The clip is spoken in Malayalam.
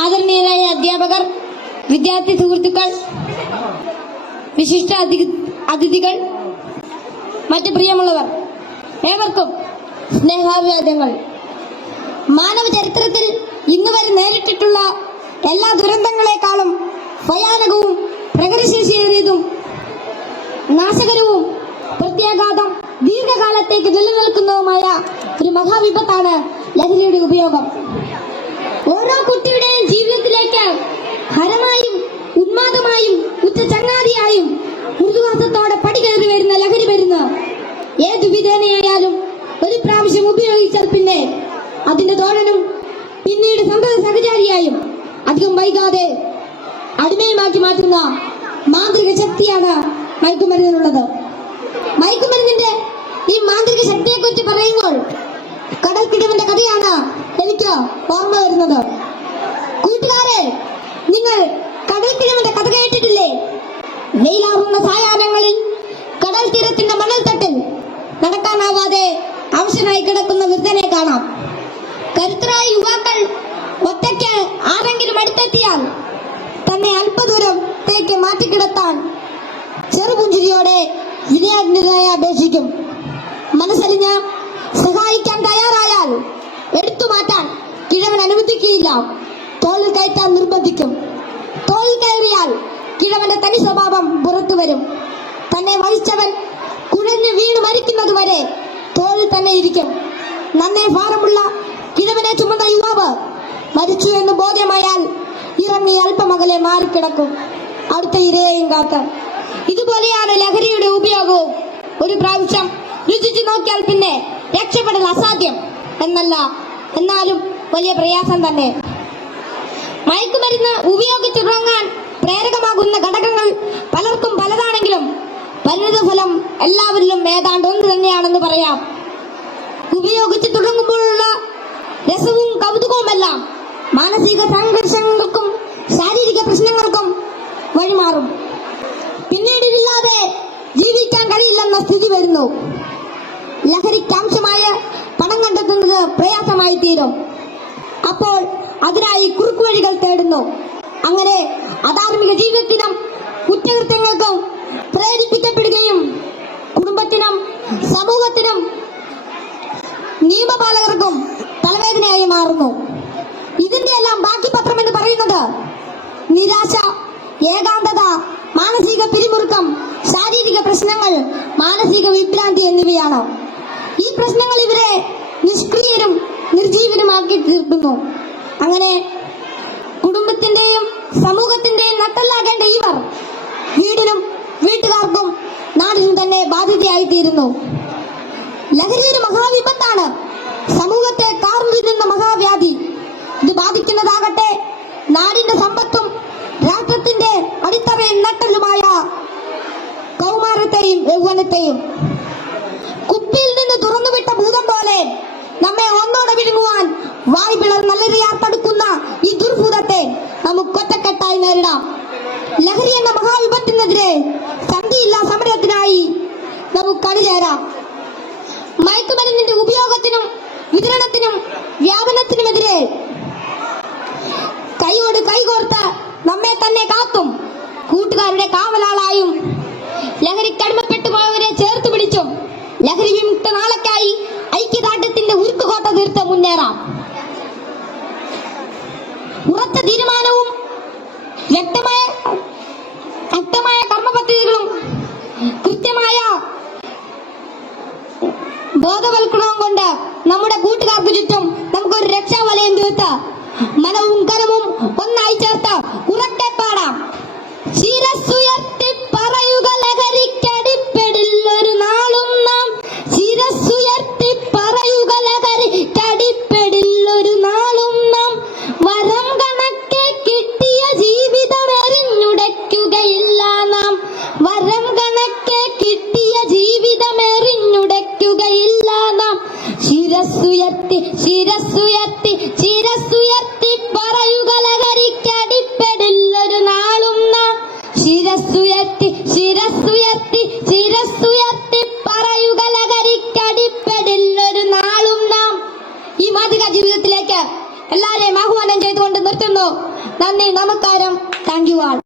ആദരണീയരായ അധ്യാപകർ, വിദ്യാർത്ഥി സുഹൃത്തുക്കൾ, വിശിഷ്ട അതിഥികൾ, മറ്റു പ്രിയമുള്ളവർ, ഏവർക്കും സ്നേഹാഭിവാദ്യങ്ങൾ. മാനവ ചരിത്രത്തിൽ ഇന്നുവരെ നേരിട്ടിട്ടുള്ള എല്ലാ ദുരന്തങ്ങളെക്കാളും ഭയാനകവും പ്രകൃതിശേഷിയേറിയതും നാശകരവും പ്രത്യാഘാതം ദീർഘകാലത്തേക്ക് നിലനിൽക്കുന്നതുമായ ഒരു മഹാവിപത്താണ് ലഹരിയുടെ ഉപയോഗം. ഓരോ കുട്ടിയുടെയും ജീവിതത്തിലേക്ക് ഹരമായും ഉന്മാദമായും ഉച്ച ചങ്ങാതിയായും മൃദുവാസത്തോടെ പടികയറി വരുന്ന ലഹരി മരുന്ന് ഏതു വിധേനയായാലും ഒരു പ്രാവശ്യം ഉപയോഗിച്ചാൽ പിന്നെ അതിന്റെ തോഴനും പിന്നീട് സന്തത സഹചാരിയായും അധികം വൈകാതെ അടിമയുമാക്കി മാറ്റുന്ന മാന്ത്രിക ശക്തിയാണ് മയക്കുമരുന്നിനുള്ളത്. മയക്കുമരുന്നിന്റെ ഈ മാന്ത്രിക ശക്തിയെക്കുറിച്ച് പറയുമ്പോൾ കടൽക്കിടവന്റെ കഥയാണ് എനിക്ക് ഓർമ്മ വരുന്നത്. കൂട്ടുകാരെ, നിങ്ങൾ കടൽക്കിടവന്റെ കഥ കേട്ടിട്ടില്ലേ? വെയിലാറുന്ന സായാഹ്നങ്ങളിൽ കടൽ തീരത്തിന്റെ മണൽത്തട്ടിൽ നടക്കാനാവാതെ അവശനായി കിടക്കുന്ന വൃദ്ധനെ കാണാം. കരുത്തരായ യുവാക്കൾ ഒറ്റയ്ക്ക് ആരെങ്കിലും അടുത്തെത്തിയാൽ തന്നെ അല്പദൂരത്തേക്ക് മാറ്റിക്കിടത്താൻ ചെറുപുഞ്ചിരിയോടെ വിനയാജ്ഞരായി അപേക്ഷിക്കും. മനസ്സറിഞ്ഞ സഹായിക്കാൻ തയ്യാറായാൽ എടുത്തു മാറ്റാൻ കിഴവൻ അനുവദിക്കുകയില്ല. തോളിൽ കയറ്റാൻ നിർബന്ധിക്കും. തോളിൽ കയറിയാൽ കിഴവന്റെ തനി സ്വഭാവം പുറത്തു വരും. തന്നെ വഹിച്ചവൻ കുഴഞ്ഞു വീണ് മരിക്കുന്നതുവരെ തോളിൽ തന്നെ ഇരിക്കും. നന്നേ ഭാരമുള്ള കിഴവനെ ചുമന്ന യുവാവ് മരിച്ചു എന്ന് ബോധ്യമായാൽ ഇറങ്ങി അല്പമകലെ മാറിക്കിടക്കും, അടുത്ത ഇരയെയും കാക്കാൻ. ഇതുപോലെയാണ് ലഹരിയുടെ ഉപയോഗവും. ഒരു പ്രാവശ്യം രുചിച്ചു നോക്കിയാൽ പിന്നെ രക്ഷപ്പെടൽ അസാധ്യം എന്നല്ല, എന്നാലും വലിയ പ്രയാസം തന്നെ. മയക്കുമരുന്ന് ഉപയോഗിച്ചു തുടങ്ങാൻ പ്രേരകമാകുന്ന ഘടകങ്ങൾ പലർക്കും പലതാണെങ്കിലും പരിണിതഫലം എല്ലാവരിലും ഏതാണ്ട് ഒന്ന് തന്നെയാണെന്ന് പറയാം. ഉപയോഗിച്ച് തുടങ്ങുമ്പോഴുള്ള രസവും കൗതുകവുമെല്ലാം മാനസിക സംഘർഷങ്ങൾക്കും ശാരീരിക പ്രശ്നങ്ങൾക്കും വഴിമാറും. പിന്നീട് ഇതില്ലാതെ ജീവിക്കാൻ കഴിയില്ലെന്ന സ്ഥിതി വരുന്നു. ലഹരിക്കാംശമായ പണം കണ്ടെത്തുന്നത് പ്രയാസമായി തീരും. അപ്പോൾ അതിനായി കുറുക്കുവഴികൾ തേടുന്നു. അങ്ങനെ അധാർമിക ജീവിതത്തിനും കുറ്റകൃത്യങ്ങൾക്കും പ്രേരിപ്പിക്കപ്പെടുകയും കുടുംബത്തിനും സമൂഹത്തിനും നിയമപാലകർക്കും തലവേദനയായി മാറുന്നു. ഇതിന്റെ എല്ലാം ബാക്കി പത്രം എന്ന് പറയുന്നത് നിരാശ, ഏകാന്തത, മാനസിക പിരിമുറുക്കം, ശാരീരിക പ്രശ്നങ്ങൾ, മാനസിക വിഭ്രാന്തി എന്നിവയാണ്. ഈ പ്രശ്നങ്ങൾ ഇവരെ നിഷ്ക്രിയരും നിർജീവനുമാക്കി തീർക്കുന്നു. അങ്ങനെ കുടുംബത്തിന്റെയും സമൂഹത്തിന്റെയും നട്ടല്ലാകേണ്ട ഇവർ വീടിനും വീട്ടുകാർക്കും നാടിനും തന്നെ ബാധ്യതയായി തീരുന്നു. ലഹരി ഒരു മഹാവിപത്താണ്. സമൂഹത്തെ കാർന്നിരുന്ന മഹാവ്യാധി. ഇത് ബാധിക്കുന്നതാകട്ടെ നാടിന്റെ സമ്പത്തും രാഷ്ട്രത്തിന്റെ അടിത്തറയും നട്ടലുമായ കൗമാരത്തെയും യൗവനത്തെയും. കുപ്പിയിൽ നിന്ന് തുറന്നുവിട്ട ഭൂതം പോലെ നമ്മെ ഒന്നോടെ വിഴുങ്ങുവാൻ വായ്പിളർ നല്ലറിയാൻ തടുക്കുന്ന ഈ ദുർഭൂതത്തെ നമുക്ക് ഒറ്റക്കെട്ടായി നേരിടാം. ലഹരി എന്ന മഹാവിപത്തിനെതിരെ സന്ധിയില്ലാ സമരത്തിനായി നമുക്ക് അണിചേരാം. മയക്കുമരുന്നിന്റെ ഉപയോഗത്തിനും വിതരണത്തിനും വ്യാപനത്തിനുമെതിരെ കൈയോട് കൈകോർത്ത് നമ്മെ തന്നെ കാത്തും കൂട്ടുകാരുടെ കാവലാളായും ലഹരിക്കടിമപ്പെട്ടു പോയവരെ ചേർത്ത് പിടിച്ചും ലഹരി വിമുക്ത നാളേക്കായി ഐക്യദാർഢ്യത്തിന്റെ ഉരുക്കുകോട്ട തീർത്ത് മുന്നേറാം. ഉറച്ച തീരുമാനവും വ്യക്തമായ കർമ്മപദ്ധതികളും കൃത്യമായ ബോധവൽക്കരണവും കൊണ്ട് നമ്മുടെ കൂട്ടുകാർക്ക് ചുറ്റും നമുക്കൊരു രക്ഷാവലയം തീർത്ത് മനവും കരവും ഒന്നായി ചേർത്ത് ഉറക്കെ പാടാം. ശിരസ്സുയർത്തി പറയുക ലഹരിക്കടിപ്പെടില്ലൊരു നാളും നാം. ശിരസ്സുയർത്തി പറയുക ലഹരിക്കടിപ്പെടില്ലൊരു നാളും നാം. വരം കണക്കെ കിട്ടിയ ജീവിതം എറിഞ്ഞുടയ്ക്കുകയില്ല നാം. വരം കണക്കെ കിട്ടിയ ജീവിതം എറിഞ്ഞുടയ്ക്കുകയില്ല നാം. ശിരസ്സുയർത്തി ശിരസ്സുയർത്തി ശിരസ്സുയർത്തി പറയുക ലഹരിക്കടിപ്പെടില്ല നന്ദി, നമസ്കാരം. Thank you all.